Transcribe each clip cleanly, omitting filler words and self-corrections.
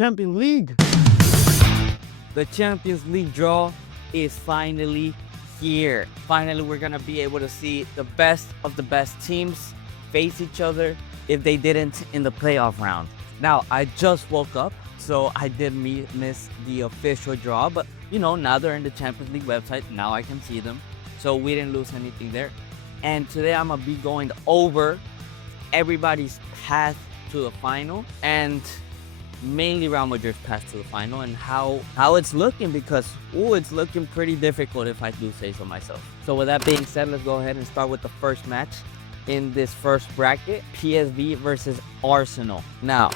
Champions League. The Champions League draw is finally here. Finally, we're gonna be able to see the best of the best teams face each other if they didn't in the playoff round. Now, I just woke up, so I did miss the official draw, but you know, now they're in the Champions League website. Now I can see them, so we didn't lose anything there. And today I'm gonna be going over everybody's path to the final and mainly Real Madrid's path to the final and how it's looking, because it's looking pretty difficult if I do say so myself. So with that being said, let's go ahead and start with the first match in this first bracket, PSV versus Arsenal. Now,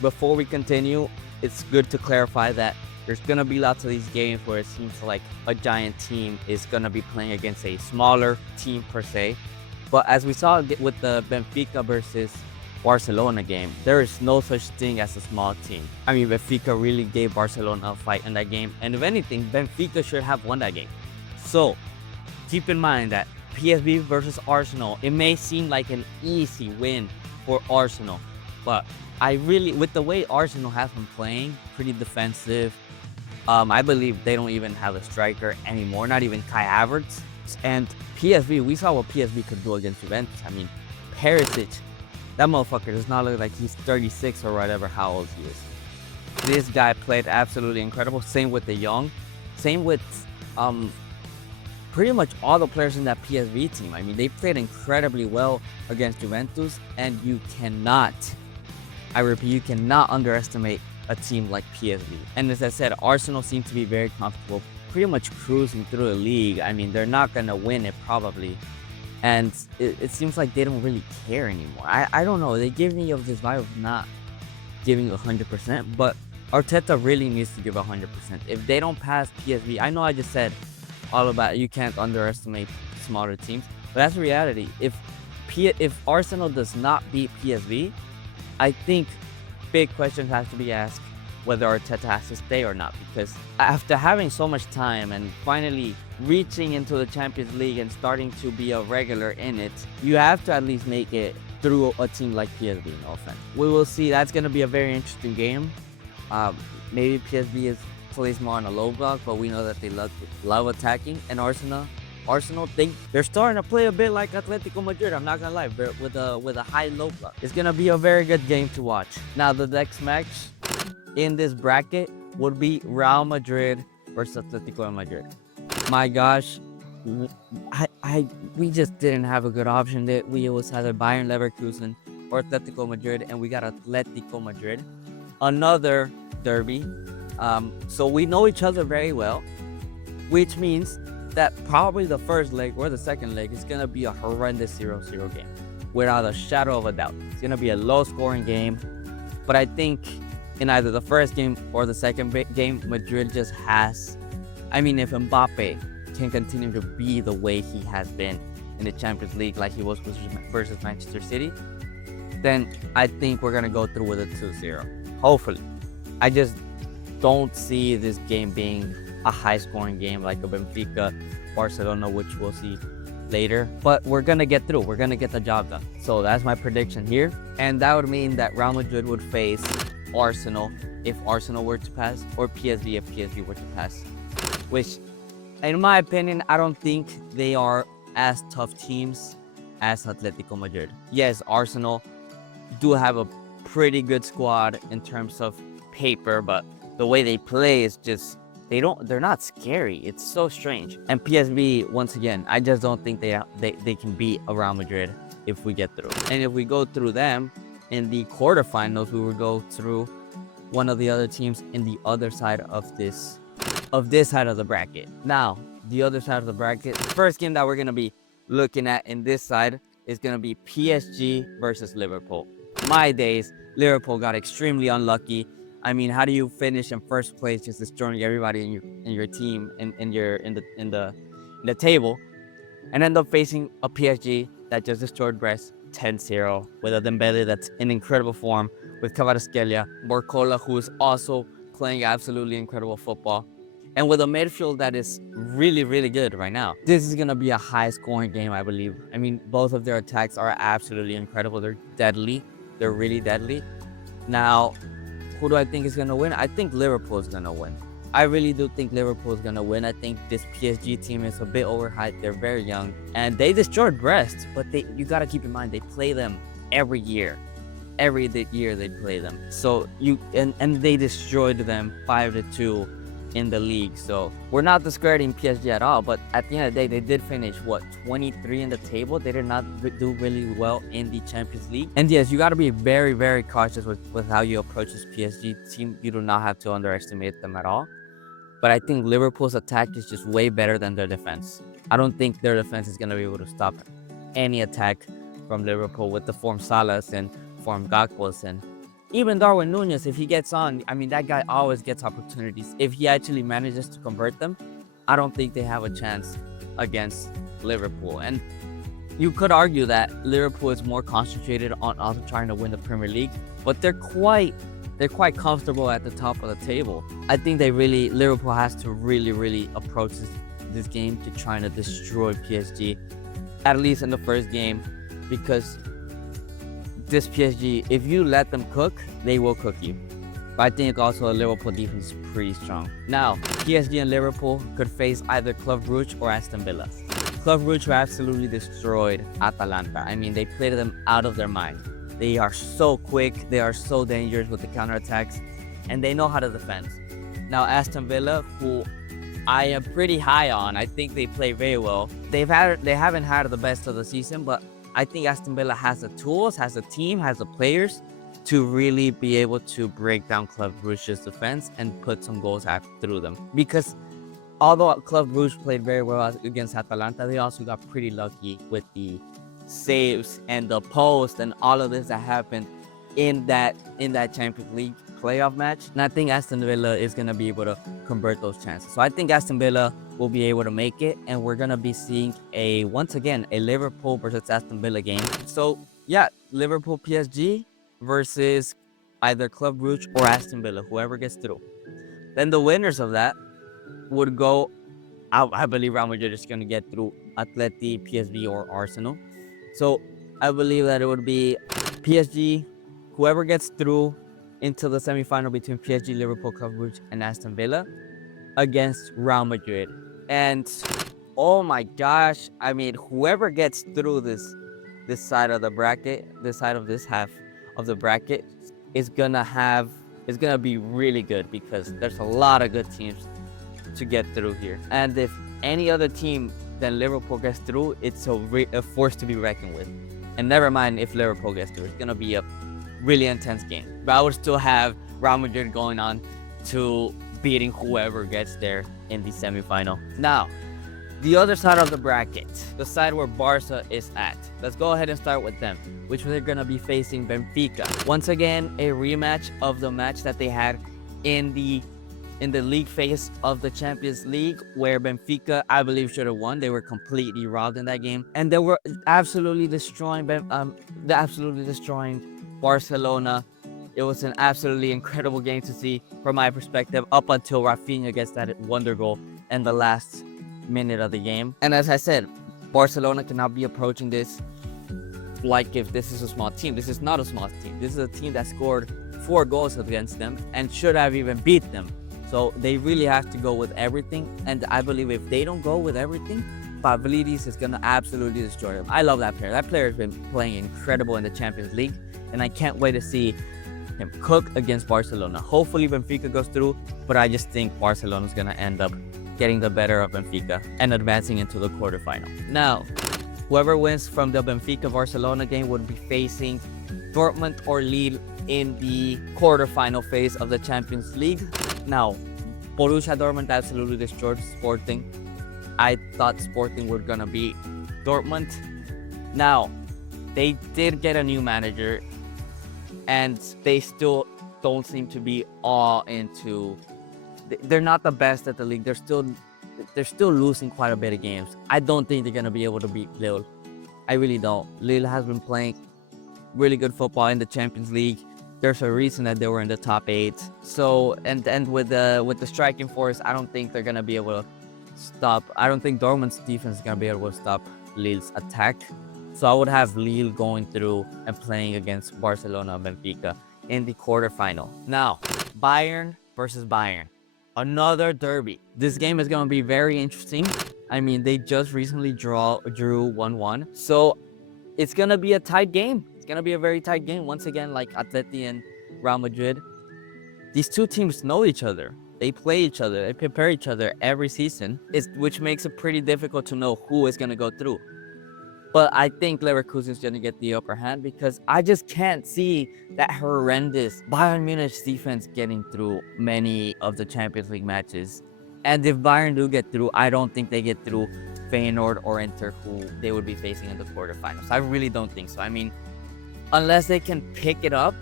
before we continue, it's good to clarify that there's gonna be lots of these games where it seems like a giant team is gonna be playing against a smaller team per se. But as we saw with the Benfica versus Barcelona game, there is no such thing as a small team. I mean, Benfica really gave Barcelona a fight in that game, and if anything, Benfica should have won that game. So keep in mind that PSV versus Arsenal, it may seem like an easy win for Arsenal, but I really, with the way Arsenal has been playing, pretty defensive, I believe they don't even have a striker anymore, not even Kai Havertz. And PSV, we saw what PSV could do against Juventus. I mean, Perisic, that motherfucker does not look like he's 36 or whatever how old he is. This guy played absolutely incredible. Same with De Jong. Same with pretty much all the players in that PSV team. I mean, they played incredibly well against Juventus, and you cannot, I repeat, you cannot underestimate a team like PSV. And as I said, Arsenal seem to be very comfortable, pretty much cruising through the league. I mean, they're not going to win it probably. And it seems like they don't really care anymore. I don't know. They give me of this vibe of not giving 100%, but Arteta really needs to give 100%. If they don't pass PSV, I know I just said all about you can't underestimate smaller teams, but that's the reality. If Arsenal does not beat PSV, I think big questions have to be asked whether Arteta has to stay or not, because after having so much time and finally reaching into the Champions League and starting to be a regular in it, you have to at least make it through a team like PSV. No offense. We will see. That's going to be a very interesting game. Maybe PSV plays more on a low block, but we know that they love attacking. And Arsenal think they're starting to play a bit like Atletico Madrid. I'm not gonna lie, with a high low block. It's gonna be a very good game to watch. Now the next match in this bracket would be Real Madrid versus Atletico Madrid. My gosh, we just didn't have a good option. We was either Bayern Leverkusen or Atletico Madrid, and we got Atletico Madrid. Another derby. So we know each other very well, which means that probably the first leg or the second leg is gonna be a horrendous 0-0 game, without a shadow of a doubt. It's gonna be a low-scoring game, but I think in either the first game or the second game, Madrid just has. I mean, if Mbappe can continue to be the way he has been in the Champions League, like he was versus Manchester City, then I think we're gonna go through with a 2-0. Hopefully. I just don't see this game being a high-scoring game like a Benfica, Barcelona, which we'll see later. But we're gonna get through. We're gonna get the job done. So that's my prediction here, and that would mean that Real Madrid would face Arsenal if Arsenal were to pass, or PSV if PSV were to pass. Which, in my opinion, I don't think they are as tough teams as Atletico Madrid. Yes, Arsenal do have a pretty good squad in terms of paper, but the way they play is just, they're not scary. It's so strange. And PSV, once again, I just don't think they can beat a Real Madrid if we get through. And if we go through them in the quarterfinals, we will go through one of the other teams in the other side of this side of the bracket. Now, the other side of the bracket, the first game that we're gonna be looking at in this side is gonna be PSG versus Liverpool. My days, Liverpool got extremely unlucky. I mean, how do you finish in first place, just destroying everybody in your team in the table, and end up facing a PSG that just destroyed Brest 10-0 with a Dembele that's in incredible form, with Kvaratskhelia, Barcola, who is also playing absolutely incredible football, and with a midfield that is really, really good right now. This is gonna be a high-scoring game, I believe. I mean, both of their attacks are absolutely incredible. They're deadly. They're really deadly. Now, who do I think is gonna win? I think Liverpool is gonna win. I really do think Liverpool is gonna win. I think this PSG team is a bit overhyped. They're very young, and they destroyed Brest. But you gotta keep in mind they play them every year. Every year they play them. So and they destroyed them 5-2 in the league. So we're not discrediting PSG at all. But at the end of the day, they did finish 23 in the table. They did not do really well in the Champions League. And yes, you got to be very, very cautious with how you approach this PSG team. You do not have to underestimate them at all. But I think Liverpool's attack is just way better than their defense. I don't think their defense is going to be able to stop any attack from Liverpool with the form Salah's and form Gakpo's, and even Darwin Núñez, if he gets on, I mean, that guy always gets opportunities. If he actually manages to convert them, I don't think they have a chance against Liverpool. And you could argue that Liverpool is more concentrated on also trying to win the Premier League, but they're quite comfortable at the top of the table. I think Liverpool has to really approach this game to trying to destroy PSG, at least in the first game, because this PSG, if you let them cook, they will cook you. But I think also a Liverpool defense is pretty strong. Now, PSG and Liverpool could face either Club Brugge or Aston Villa. Club Brugge absolutely destroyed Atalanta. I mean, they played them out of their mind. They are so quick, they are so dangerous with the counterattacks, and they know how to defend. Now, Aston Villa, who I am pretty high on, I think they play very well. They haven't had the best of the season, but I think Aston Villa has the tools, has the team, has the players to really be able to break down Club Brugge's defense and put some goals through them. Because although Club Brugge played very well against Atalanta, they also got pretty lucky with the saves and the post and all of this that happened in that Champions League playoff match. And I think Aston Villa is going to be able to convert those chances. So I think Aston Villa will be able to make it, and we're going to be seeing once again a Liverpool versus Aston Villa game. So yeah, Liverpool PSG versus either Club Brugge or Aston Villa, whoever gets through. Then the winners of that would go, I believe Real Madrid is going to get through Atleti, PSV, or Arsenal. So I believe that it would be PSG, whoever gets through into the semifinal between PSG, Liverpool, Club Brugge, and Aston Villa against Real Madrid. And oh my gosh, I mean, whoever gets through this side of the bracket, this side of this half of the bracket, is gonna be really good, because there's a lot of good teams to get through here. And if any other team than Liverpool gets through, it's a force to be reckoned with. And never mind if Liverpool gets through, it's gonna be a really intense game. But I would still have Real Madrid going on to beating whoever gets there in the semifinal. Now, the other side of the bracket, the side where Barca is at. Let's go ahead and start with them, which they're gonna be facing Benfica. Once again, a rematch of the match that they had in the league phase of the Champions League, where Benfica, I believe, should have won. They were completely robbed in that game, and they were absolutely destroying Barcelona. It was an absolutely incredible game to see from my perspective, up until Rafinha gets that wonder goal in the last minute of the game. And as I said, Barcelona cannot be approaching this like if this is a small team. This is not a small team. This is a team that scored 4 goals against them and should have even beat them. So they really have to go with everything. And I believe if they don't go with everything, Pavlidis is going to absolutely destroy them. I love that player. That player has been playing incredible in the Champions League, and I can't wait to see him cook against Barcelona. Hopefully Benfica goes through, but I just think Barcelona is going to end up getting the better of Benfica and advancing into the quarterfinal. Now, whoever wins from the Benfica-Barcelona game would be facing Dortmund or Lille in the quarterfinal phase of the Champions League. Now, Borussia Dortmund absolutely destroyed Sporting. I thought Sporting were gonna beat Dortmund. Now, they did get a new manager, and they still don't seem to be all into. They're not the best at the league. They're still losing quite a bit of games. I don't think they're gonna be able to beat Lille. I really don't. Lille has been playing really good football in the Champions League. There's a reason that they were in the top 8. So and with the striking force, I don't think they're gonna be able to stop. I don't think Dortmund's defense is gonna be able to stop Lille's attack. So I would have Lille going through and playing against Barcelona and Benfica in the quarterfinal. Now, Bayern versus Bayern. Another derby. This game is going to be very interesting. I mean, they just recently drew 1-1. So it's going to be a tight game. It's going to be a very tight game. Once again, like Atleti and Real Madrid, these two teams know each other. They play each other. They prepare each other every season, which makes it pretty difficult to know who is going to go through. But I think Leverkusen's going to get the upper hand because I just can't see that horrendous Bayern Munich's defense getting through many of the Champions League matches. And if Bayern do get through, I don't think they get through Feyenoord or Inter, who they would be facing in the quarterfinals. I really don't think so. I mean, unless they can pick it up,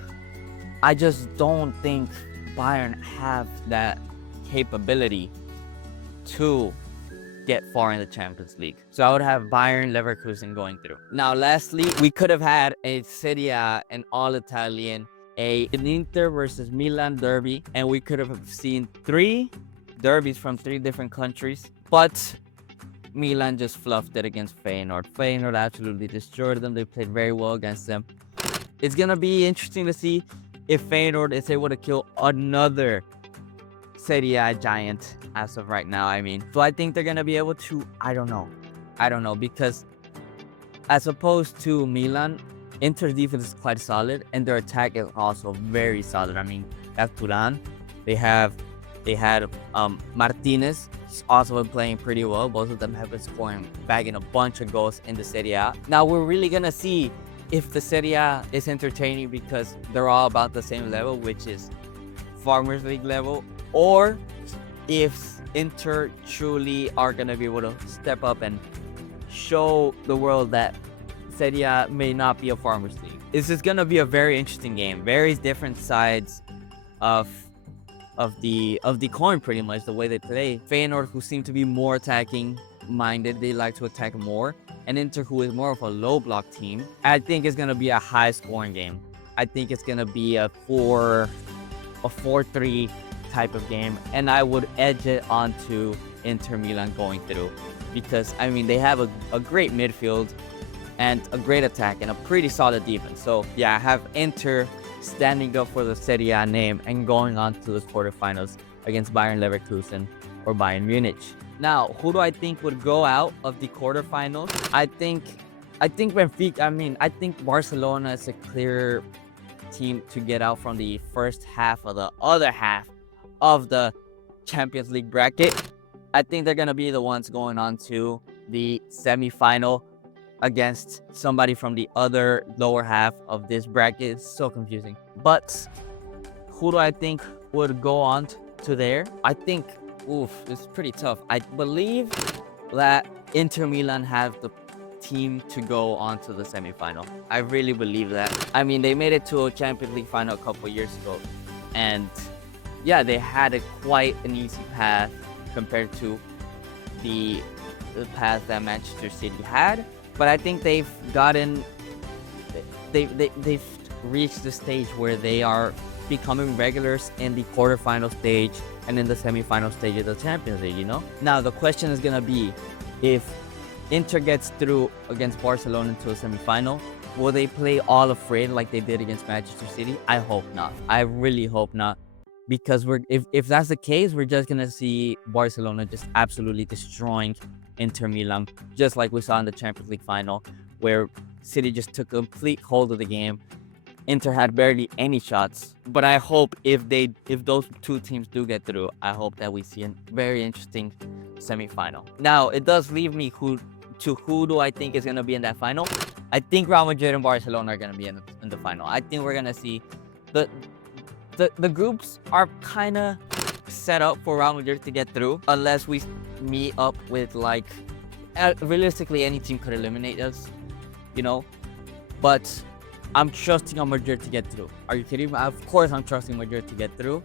I just don't think Bayern have that capability to get far in the Champions League. So I would have Bayern Leverkusen going through. Now, lastly, we could have had a Serie A, an all-Italian, an Inter versus Milan derby, and we could have seen 3 derbies from 3 different countries, but Milan just fluffed it against Feyenoord. Feyenoord absolutely destroyed them. They played very well against them. It's gonna be interesting to see if Feyenoord is able to kill another Serie A giant as of right now. I mean, so I think they're gonna be able to. I don't know, because as opposed to Milan, Inter's defense is quite solid and their attack is also very solid. I mean, that's Turan. They had Martinez. He's also been playing pretty well. Both of them have been bagging a bunch of goals in the Serie A. Now we're really gonna see if the Serie A is entertaining because they're all about the same level, which is Farmers League level, or if Inter truly are going to be able to step up and show the world that Serie A may not be a Farmers League. This is going to be a very interesting game. Very different sides of the coin, pretty much, the way they play. Feyenoord, who seem to be more attacking minded, they like to attack more, and Inter, who is more of a low block team. I think it's going to be a high scoring game. I think it's going to be a 4-3 type of game, and I would edge it onto Inter Milan going through because, I mean, they have a great midfield and a great attack and a pretty solid defense. So yeah, I have Inter standing up for the Serie A name and going on to the quarterfinals against Bayern Leverkusen or Bayern Munich. Now, who do I think would go out of the quarterfinals? I think Benfica. I think Barcelona is a clear team to get out from the first half of the other half of the Champions League bracket. I think they're gonna be the ones going on to the semi-final against somebody from the other lower half of this bracket. It's so confusing. But who do I think would go on to there? I think, it's pretty tough. I believe that Inter Milan have the team to go on to the semi-final. I really believe that. I mean, they made it to a Champions League final a couple years ago, and yeah, they had quite an easy path compared to the path that Manchester City had. But I think they've reached the stage where they are becoming regulars in the quarterfinal stage and in the semi-final stage of the Champions League, you know? Now, the question is gonna be, if Inter gets through against Barcelona into a semi-final, will they play all afraid like they did against Manchester City? I hope not. I really hope not. Because if that's the case, we're just gonna see Barcelona just absolutely destroying Inter Milan, just like we saw in the Champions League final, where City just took complete hold of the game. Inter had barely any shots. But I hope if those two teams do get through, I hope that we see a very interesting semi-final. Now, it does leave me who do I think is gonna be in that final? I think Real Madrid and Barcelona are gonna be in the final. I think we're gonna see the groups are kind of set up for Real Madrid to get through, unless we meet up with, like, realistically any team could eliminate us, you know. But I'm trusting on Madrid to get through. Are you kidding me? Of course I'm trusting Madrid to get through.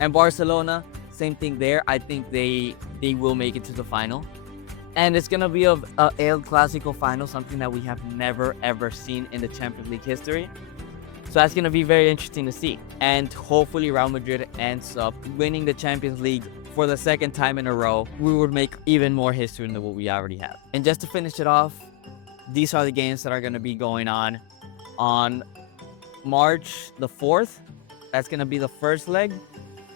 And Barcelona, same thing there. I think they will make it to the final. And it's gonna be a El Clasico final, something that we have never ever seen in the Champions League history. So that's going to be very interesting to see. And hopefully Real Madrid ends up winning the Champions League for the second time in a row. We would make even more history than what we already have. And just to finish it off, these are the games that are going to be going on March the 4th. That's gonna be the first leg,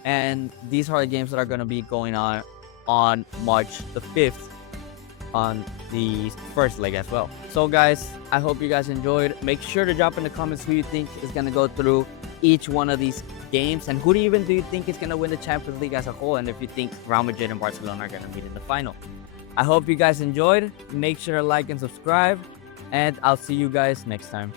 and these are the games that are gonna be going on March the 5th on the first leg as well. So guys, I hope you guys enjoyed. Make sure to drop in the comments who you think is gonna go through each one of these games, and who do you think is gonna win the Champions League as a whole, and if you think Real Madrid and Barcelona are gonna meet in the final. I hope you guys enjoyed. Make sure to like and subscribe, and I'll see you guys next time.